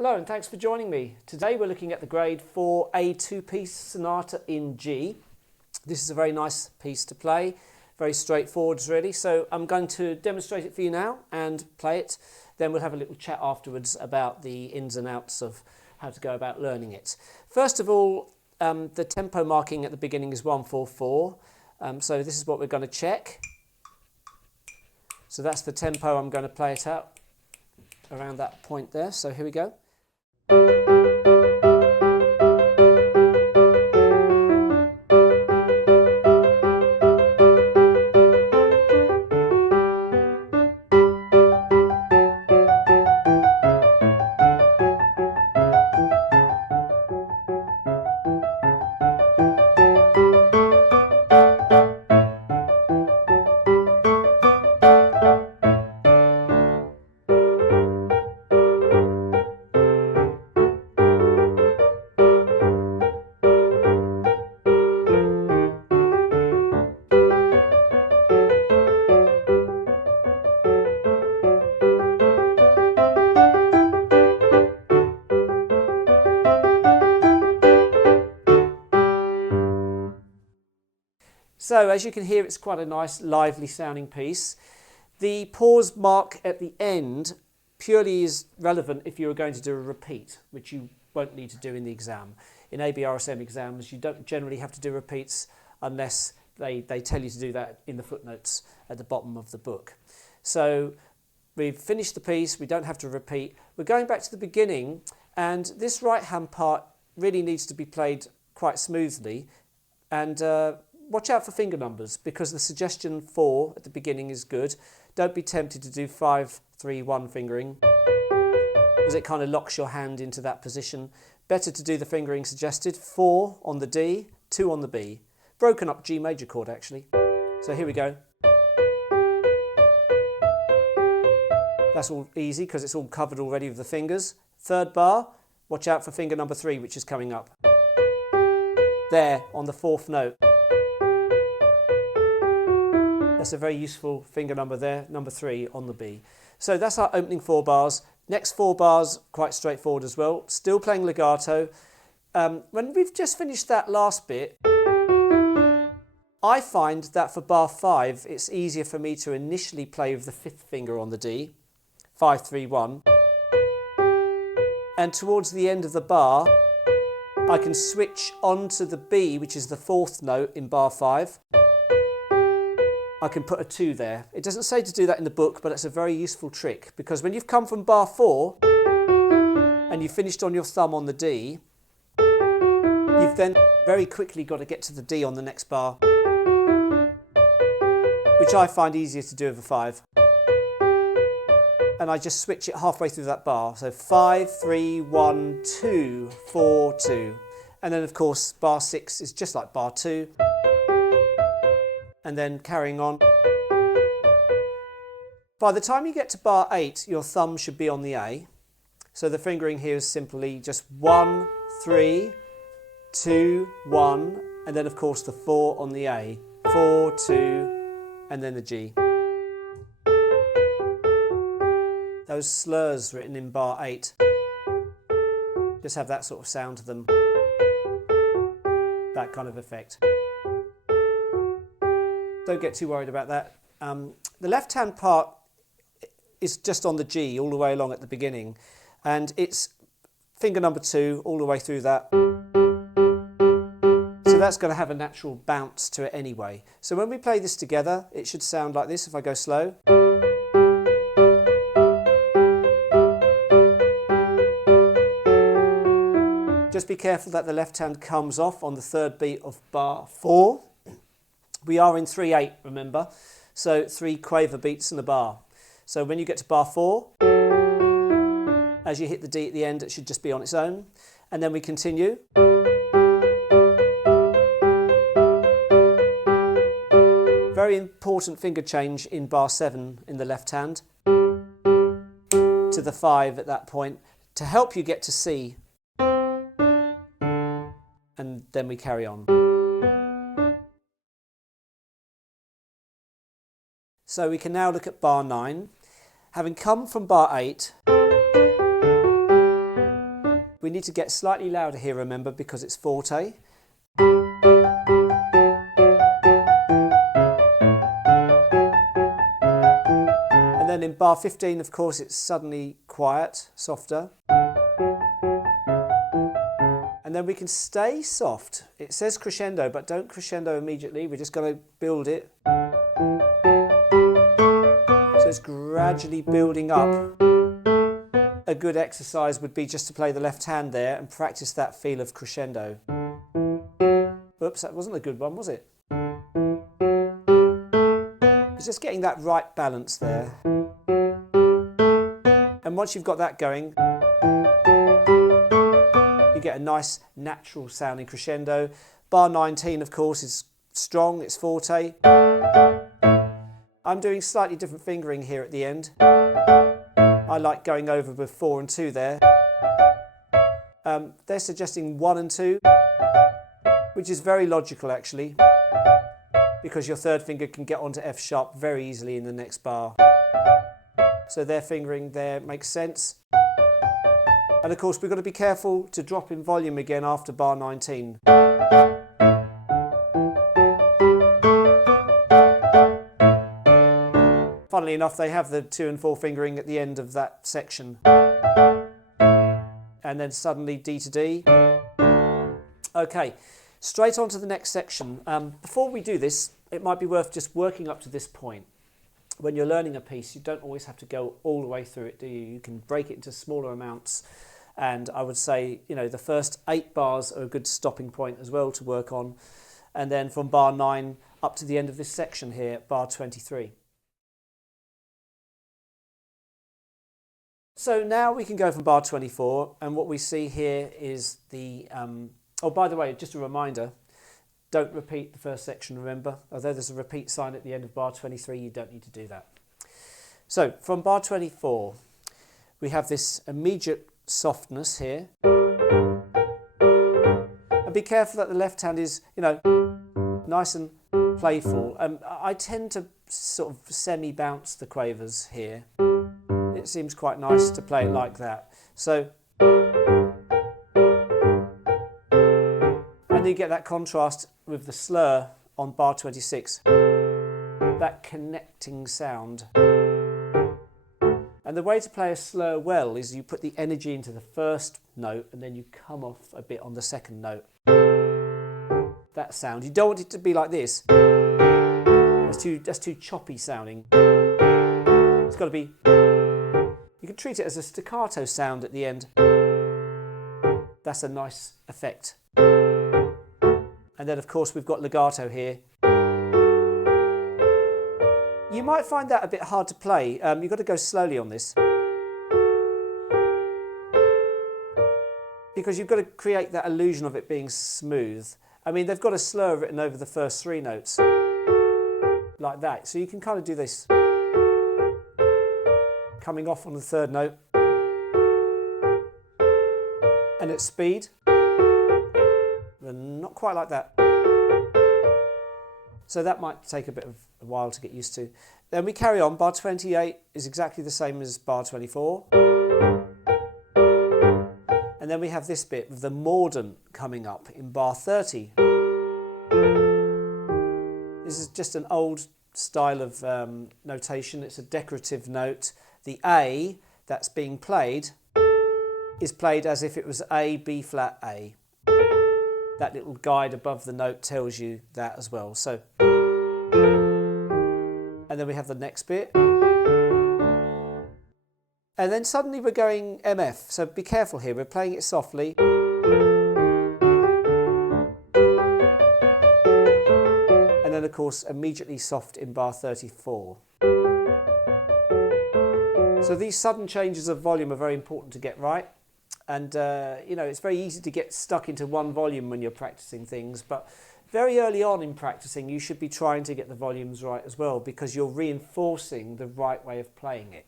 Hello and thanks for joining me. Today we're looking at the grade for a two-piece sonata in G. This is a very nice piece to play, very straightforward really. So I'm going to demonstrate it for you now and play it. Then we'll have a little chat afterwards about the ins and outs of how to go about learning it. First of all, the tempo marking at the beginning is 1/4/4. So this is what we're going to check. So that's the tempo I'm going to play it out around that point there. So here we go. So as you can hear, it's quite a nice, lively sounding piece. The pause mark at the end purely is relevant if you're going to do a repeat, which you won't need to do in the exam. In ABRSM exams, you don't generally have to do repeats unless they tell you to do that in the footnotes at the bottom of the book. So we've finished the piece, we don't have to repeat. We're going back to the beginning, and this right-hand part really needs to be played quite smoothly. And watch out for finger numbers, because the suggestion 4 at the beginning is good. Don't be tempted to do 5-3-1 fingering, because it kind of locks your hand into that position. Better to do the fingering suggested, 4 on the D, 2 on the B. Broken up G major chord actually. So here we go. That's all easy because it's all covered already with the fingers. Third bar, watch out for finger number 3, which is coming up. There, on the 4th note. That's a very useful finger number there, number 3 on the B. So that's our opening 4 bars. Next 4 bars, quite straightforward as well. Still playing legato. When we've just finished that last bit, I find that for bar 5, it's easier for me to initially play with the 5th finger on the D, 5-3-1. And towards the end of the bar, I can switch onto the B, which is the 4th note in bar 5. I can put a 2 there. It doesn't say to do that in the book, but it's a very useful trick, because when you've come from bar 4 and you've finished on your thumb on the D, you've then very quickly got to get to the D on the next bar, which I find easier to do with a 5. And I just switch it halfway through that bar. So 5-3-1-2, 4-2. And then of course bar 6 is just like bar 2. And then carrying on. By the time you get to bar 8, your thumb should be on the A. So the fingering here is simply just 1, 3, 2, 1, and then of course the 4 on the A. 4, 2, and then the G. Those slurs written in bar 8 just have that sort of sound to them. That kind of effect. Don't get too worried about that. The left-hand part is just on the G all the way along at the beginning, and it's finger number 2 all the way through that. So that's going to have a natural bounce to it anyway. So when we play this together, it should sound like this if I go slow. Just be careful that the left hand comes off on the 3rd beat of bar 4. We are in 3/8, remember, so 3 quaver beats in a bar. So when you get to bar 4, as you hit the D at the end, it should just be on its own. And then we continue. Very important finger change in bar 7 in the left hand to the 5 at that point to help you get to C. And then we carry on. So we can now look at bar 9. Having come from bar 8, we need to get slightly louder here, remember, because it's forte. And then in bar 15, of course, it's suddenly quiet, softer. And then we can stay soft. It says crescendo, but don't crescendo immediately. We're just going to build it. So it's gradually building up. A good exercise would be just to play the left hand there and practice that feel of crescendo. Oops, that wasn't a good one, was it? It's just getting that right balance there. And once you've got that going, you get a nice natural sounding crescendo. Bar 19, of course, is strong, it's forte. I'm doing slightly different fingering here at the end. I like going over with 4 and 2 there. They're suggesting 1 and 2, which is very logical actually, because your third finger can get onto F sharp very easily in the next bar. So their fingering there makes sense. And of course we've got to be careful to drop in volume again after bar 19. Funnily enough, they have the 2 and 4 fingering at the end of that section. And then suddenly D to D. Okay, straight on to the next section. Before we do this, it might be worth just working up to this point. When you're learning a piece, you don't always have to go all the way through it, do you? You can break it into smaller amounts. And I would say, you know, the first 8 bars are a good stopping point as well to work on. And then from bar 9 up to the end of this section here, bar 23. So now we can go from bar 24, and what we see here is the... oh, by the way, just a reminder, don't repeat the first section, remember. Although there's a repeat sign at the end of bar 23, you don't need to do that. So from bar 24, we have this immediate softness here. And be careful that the left hand is, you know, nice and playful. I tend to sort of semi-bounce the quavers here. It seems quite nice to play it like that. So, and you get that contrast with the slur on bar 26. That connecting sound. And the way to play a slur well is you put the energy into the first note and then you come off a bit on the second note. That sound. You don't want it to be like this. That's too choppy sounding. It's got to be... You can treat it as a staccato sound at the end. That's a nice effect. And then of course we've got legato here. You might find that a bit hard to play. You've got to go slowly on this. Because you've got to create that illusion of it being smooth. I mean, they've got a slur written over the first 3 notes. Like that. So you can kind of do this. Coming off on the 3rd note. And at speed. But not quite like that. So that might take a bit of a while to get used to. Then we carry on. Bar 28 is exactly the same as bar 24. And then we have this bit with the mordant coming up in bar 30. This is just an old style of notation. It's a decorative note. The A that's being played is played as if it was A, B flat, A. That little guide above the note tells you that as well. So, and then we have the next bit. And then suddenly we're going MF. So be careful here. We're playing it softly. And then of course immediately soft in bar 34. So these sudden changes of volume are very important to get right. And, you know, it's very easy to get stuck into one volume when you're practicing things, but very early on in practicing, you should be trying to get the volumes right as well, because you're reinforcing the right way of playing it.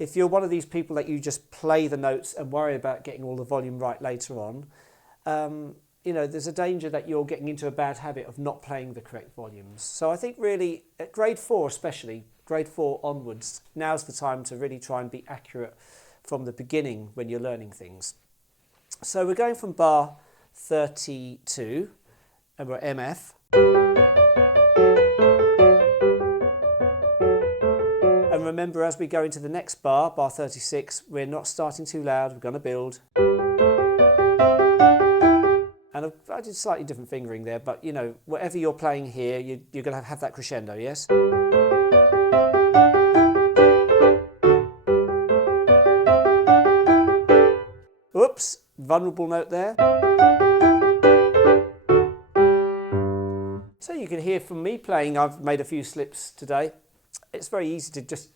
If you're one of these people that you just play the notes and worry about getting all the volume right later on, you know, there's a danger that you're getting into a bad habit of not playing the correct volumes. So I think really, at grade 4 especially, grade 4 onwards, now's the time to really try and be accurate from the beginning when you're learning things. So we're going from bar 32, and we're at MF. And remember, as we go into the next bar, bar 36, we're not starting too loud, we're going to build. And I did slightly different fingering there, but you know, whatever you're playing here, you're going to have that crescendo, yes? Oops, vulnerable note there. So you can hear from me playing, I've made a few slips today. It's very easy to just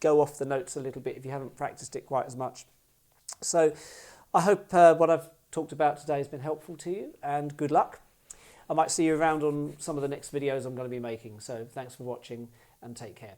go off the notes a little bit if you haven't practiced it quite as much. So I hope what I've talked about today has been helpful to you, and good luck. I might see you around on some of the next videos I'm going to be making. So thanks for watching and take care.